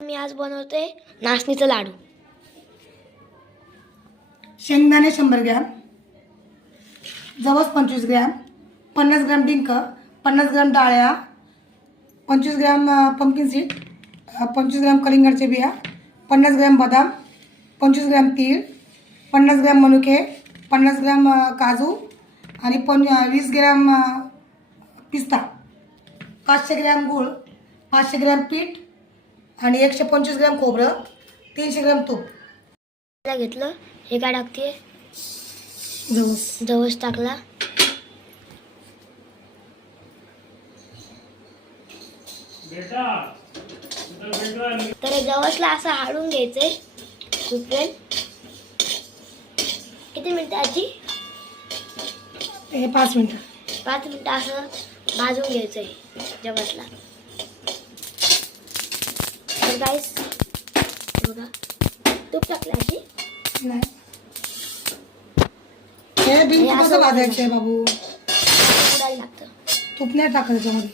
मी आज बनवते नाचणीचा लाडू. शेंगदाणे 100 ग्रॅम, जवस 25 ग्रॅम, 50 ग्रॅम डिंक, 50 ग्रॅम डाळ्या, 25 ग्रॅम पंपकिन सीड, 25 ग्रॅम कलिंगडचे बिया, 50 ग्रॅम बदाम, 25 ग्रॅम तीळ, 50 ग्रॅम मनुके, 50 ग्रॅम काजू आणि 20 ग्रॅम पिस्ता, 500 ग्रॅम गूळ, 500 ग्रॅम पीठ आणि 125 ग्रॅम खोबरं, 300 ग्रॅम तूप घेतलं. हे काय टाकते? जवस जवस टाकला. तर जवसला असं हाडून घ्यायचंय. उकळेल किती मिनिटं आजी? हे 5 मिनिटं. 5 मिनिटं असं भाजून घ्यायचंय जवसला. तर गाईस बघा, तूप टाकलं आजी. नाही, हे बिन तुपाचं भाजायचं आहे बाबू. उडायला लागतं. तूप नाही टाकायचं त्याच्यामध्ये.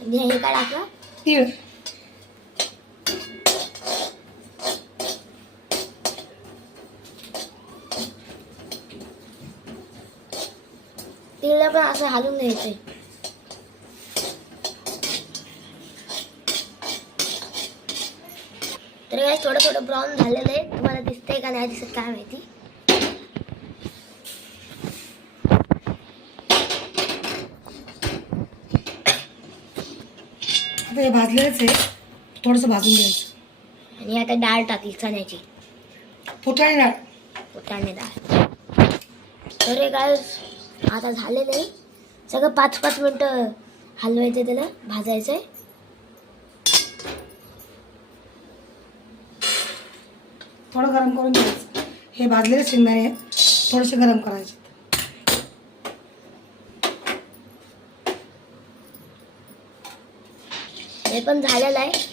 आणि हे काय टाकलं? तीळ. तिळला पण असं हलवून घ्यायचंय. तर गाईस थोडं थोडं ब्राऊन झालेलं आहे. तुम्हाला दिसतंय का नाही दिसत काय माहिती. आता हे भाजलेलंच आहे, थोडंसं भाजून घ्यायचं. आणि आता डाळ टाकली चण्याची, फुटाणे डाळ. फुटाणे डाळ. तर हे गाईस आता झालेलं आहे सगळं. 5-5 मिनिटं हलवायचं, त्याला भाजायचं आहे. थोडं गरम करून घ्यायचं. हे भाजलेले शेंगदाणे आहेत, थोडेसे गरम करायचे. हे पण झालेलं आहे.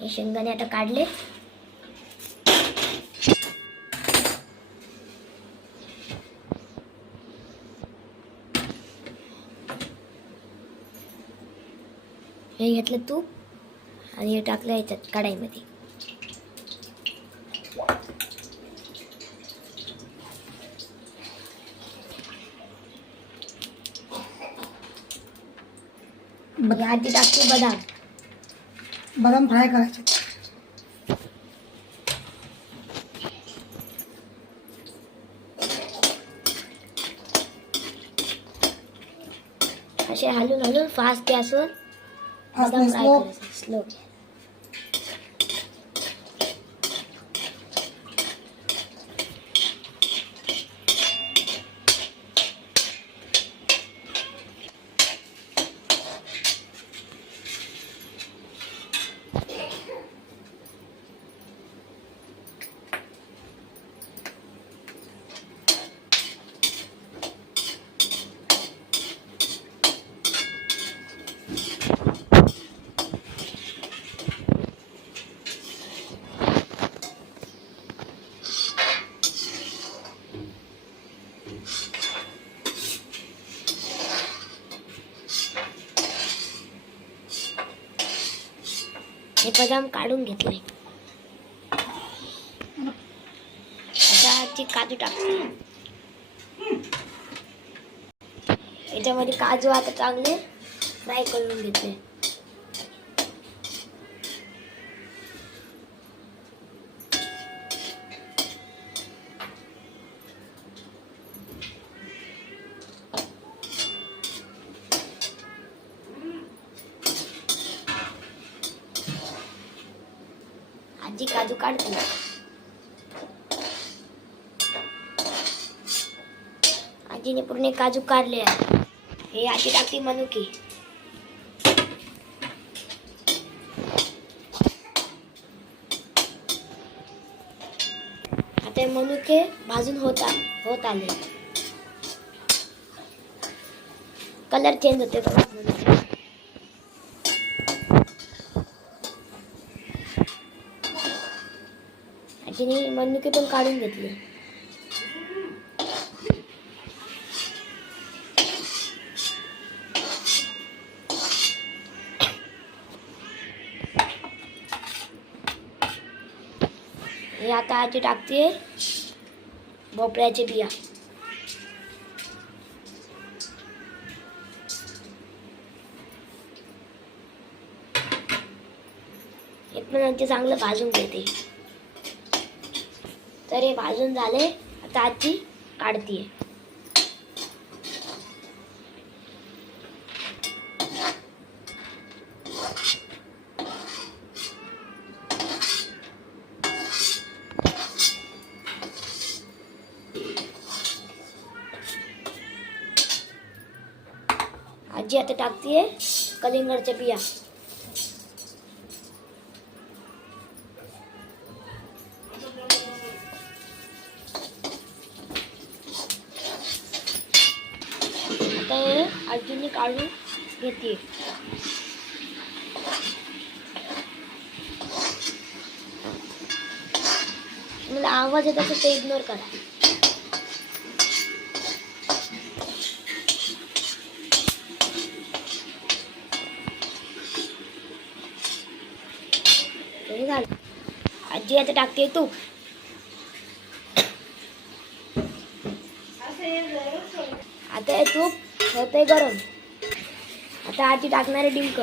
हे शेंगदाणे आता काढले. हे घेतलं तूप आणि हे टाकलं याच्यात कढाईमध्ये. आधी टाकते बदाम. बदाम फ्राय करायचे. असे हलून हलून फास्ट गॅसवर बदाम फ्राय करायचे. स्लो. हे बदाम काढून घेतले. आता काजू टाकते. याच्यामध्ये काजू आता चांगले फ्राय करून घेतले. आजी काजू काढते. आजीने पूर्ण काजू काढले आहे. हे आजी टाकते मनुके. आता मनुके भाजून होत आले. कलर चेंज होते बघा. आजीने मनुके पण काढून घेतले. हे आता आजी टाकते भोपळ्याचे बिया. हे पण आजी चांगलं भाजून घेते. तर हे भाजून झाले. आता आजी काढतीये. आजी आता टाकतीये कलिंगडच्या बिया. आता हे आजीने काढून घेते. मला आवाज येत असेल ते इग्नोर करा. आजी आता टाकते तूप. आता हे तूप होतंय गरम. आता आजी टाकणारे डिंक.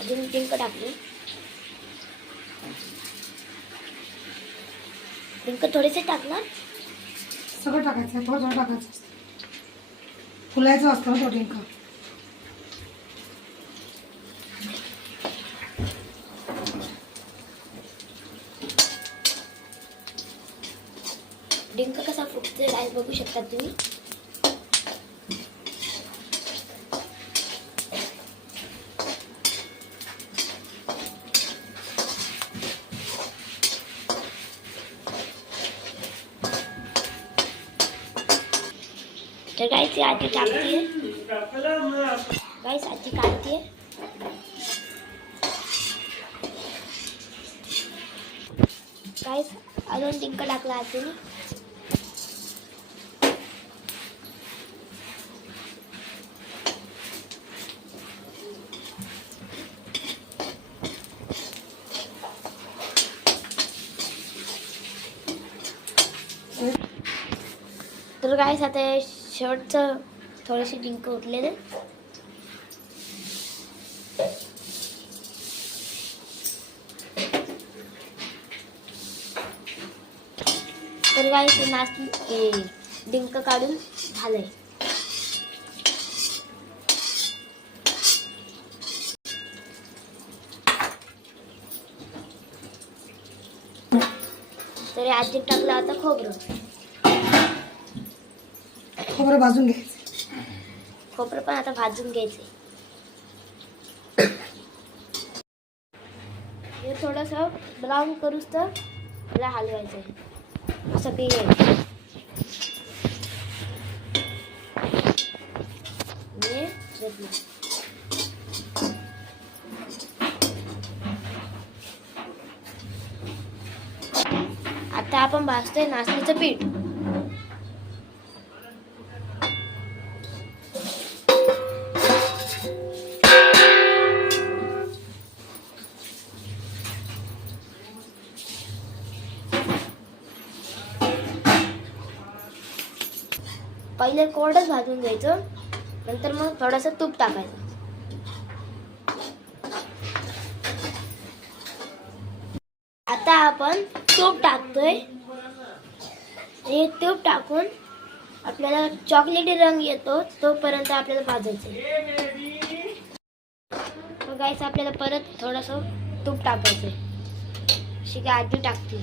अजून डिंक टाकले. डिंक थोडेसे टाकणार. सगळं टाकायचं, थोडं थोडं टाकायचं असतं. फुलायचं असतं ना तो डिंक. डिंक कसा फुटतोय गाईस बघू शकता तुम्ही. तर गाईस आजी टाकतीये. गाईस आजी काढतीये. गाईस अजून डिंक टाकला आजीने. तर गाईस आता शेवटचं थोडेसे डिंक उरलेले. तर गाईस हे डिंक काढून झालंय. तर आजी टाकलं आता खोबरं. खोबरं भाजून घ्यायचं. खोबरं पण आता भाजून घ्यायचे. हे थोडंसं ब्राऊन करूच तर मला हलवायचं आहे. असं काही घ्यायचं. आता आपण भाजतोय नाचणीचं पीठ. पहिले कोरडंच भाजून घ्यायचं. नंतर मग थोडंसं तूप टाकायचं. आता आपण तूप टाकतोय. हे तूप टाकून आपल्याला चॉकलेटी रंग येतो तोपर्यंत आपल्याला भाजायचं. मग गाईस आपल्याला परत थोडंसं तूप टाकायचं. शिका आजी टाकते.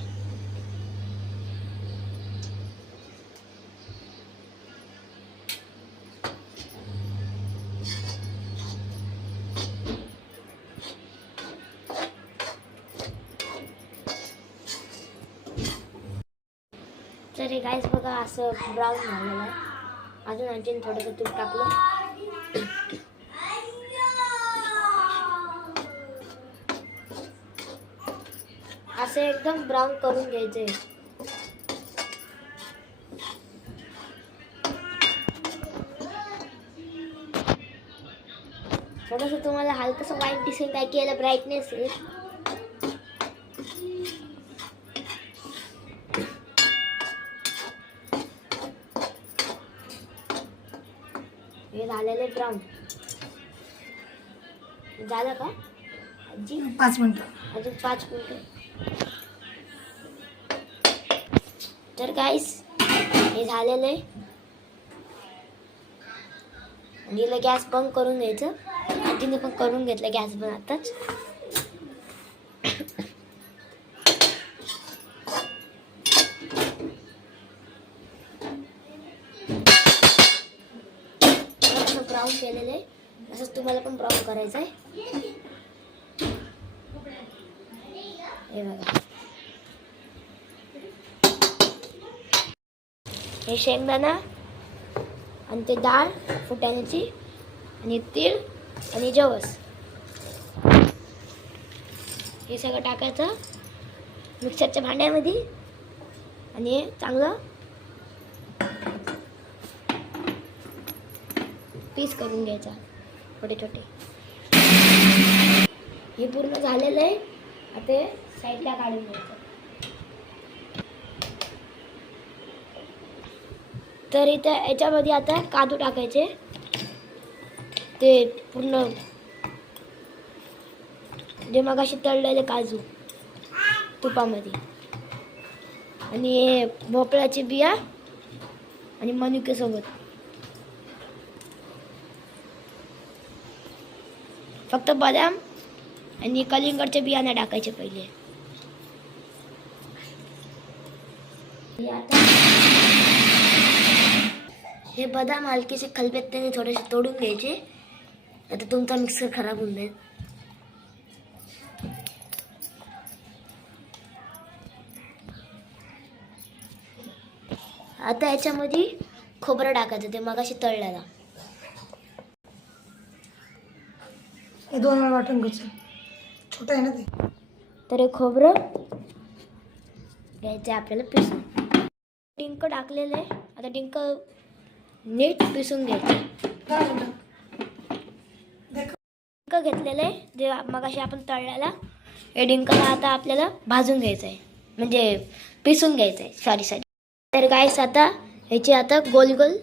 तर हे गाईस बघा असं ब्राऊन झालेलं आहे. अजून आणखीन थोडंसं तूप टाकलं. असे एकदम ब्राऊन करून घ्यायचे. थोडंसं तुम्हाला हलकंसं व्हाईट दिसेल काय की याला ब्राईटनेस आहे. हे झालेले ब्राऊन झालं का आजी? 5 मिनिटं. अजून 5 मिनिटं. तर गाईस हे झालेलं आहे. आणि हिला गॅस बंद करून घ्यायचं. आजीने पण करून घेतलं गॅस बंद आताच. ब्राऊन केलेलं आहे असंच तुम्हाला पण ब्राऊन करायचं आहे. हे बघा हे शेंगदाणा आणि ते डाळ फुटाण्याची आणि तीळ आणि जवस हे सगळं टाकायचं मिक्सरच्या भांड्यामध्ये आणि हे चांगलं पीस करून घ्यायचा छोटे छोटे. हे पूर्ण झालेलं आहे. आता हे साईडला काढून घ्यायचं. तर इथं याच्यामध्ये आता काजू टाकायचे. ते पूर्ण जे मगाशी तळलेले काजू तुपामध्ये आणि हे भोपळ्याची बिया आणि मनुकेसोबत. फक्त बदाम आणि कलिंगडच्या बियाणे टाकायचे पहिले. आता हे बदाम हलकेसे खलबत्त्याने थोडेसे तोडून घ्यायचे. आता तुमचा मिक्सर खराब होऊन जाईल. आता याच्यामध्ये खोबरं टाकायचं ते मगाशी तळल्याला. हे 2 वेळा वाटून घ्यायचं. छोटं आहे ना ते. तर हे खोबरं घ्यायचं आपल्याला पिसून. डिंक टाकलेलं आहे. आता डिंक नीट पिसून घ्यायचं. डिंक घेतलेलं आहे जे मगाशी आपण तळल्याला. हे डिंकला आता आपल्याला भाजून घ्यायचं आहे म्हणजे पिसून घ्यायचं आहे. सॉरी. तर गाईस आता ह्याचे आता गोल गोल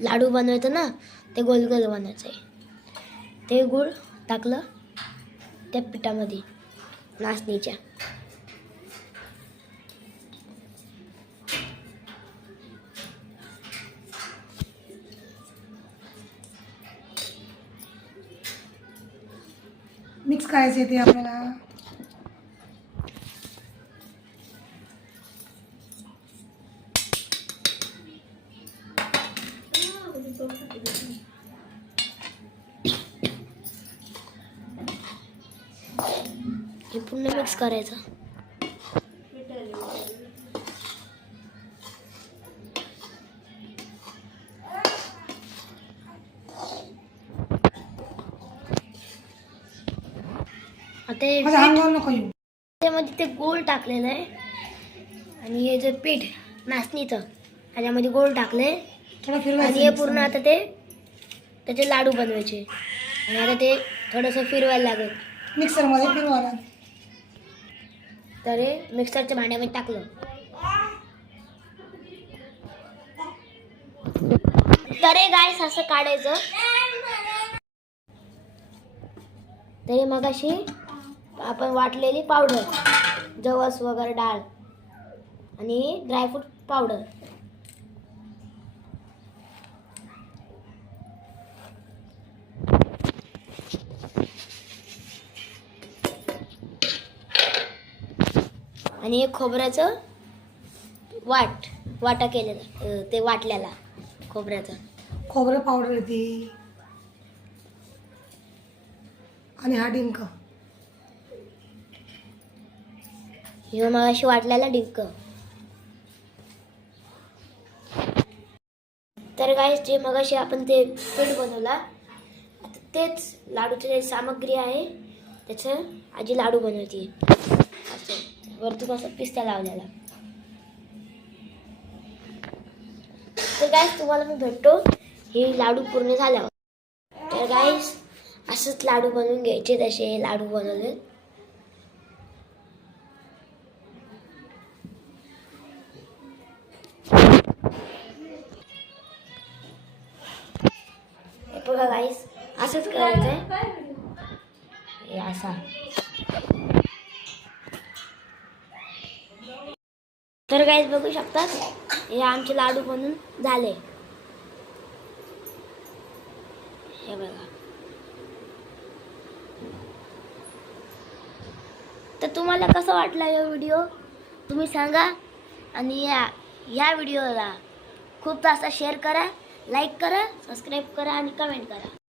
लाडू बनवायचं ना ते गोल गोल बनवायचं आहे. ते गूळ टाकलं त्या पिठामध्ये नाचणीच्या. मिक्स करायचं आहे ते आपल्याला. हे पूर्ण मिक्स करायचं. आता हे माझा अंगावर नको येऊ. त्यामध्ये ते गोल टाकलेलं आहे आणि हे जे पीठ नाचणीचं त्याच्यामध्ये गोल टाकले थोडं आणि फिरवायचं. हे पूर्ण आता ते त्याचे लाडू बनवायचे. आणि आता ते थोडंसं फिरवायला लागेल. मिक्सरमध्ये फिरवायला. तर हे मिक्सरच्या भांड्यामध्ये टाकलं. तर हे गाईस असं काढायचं. तर हे मगाशी आपण वाटलेली पावडर जवस वगैरे डाळ आणि ड्रायफ्रूट पावडर आणि हे खोबऱ्याचं वाटा केलेलं ते वाटल्याला खोबऱ्याचं. खोबरं पावडर येते आणि हा डिंक. हे मगाशी वाटल्याला डिंक. तर गाईस जे मगाशी आपण ते पीठ बनवला तेच लाडूची जे सामग्री आहे त्याचं आजी लाडू बनवते. असं वरतून असं पिस्ता लावलेला. तर गाईस तुम्हाला मी भेटतो हे लाडू पूर्ण झाल्यावर. तर गाईस असंच लाडू बनवून घ्यायचे, तसे लाडू बनवले. हे बघा गाईस असंच करायचंय. हे असा. तर गाईस बघू शकतात हे आमचे लाडू बनून झाले. हे बघा. तर तुम्हाला कसं वाटलं हा व्हिडिओ तुम्ही सांगा. आणि ह्या व्हिडिओला खूप जास्त शेअर करा, लाईक करा, सबस्क्राईब करा आणि कमेंट करा.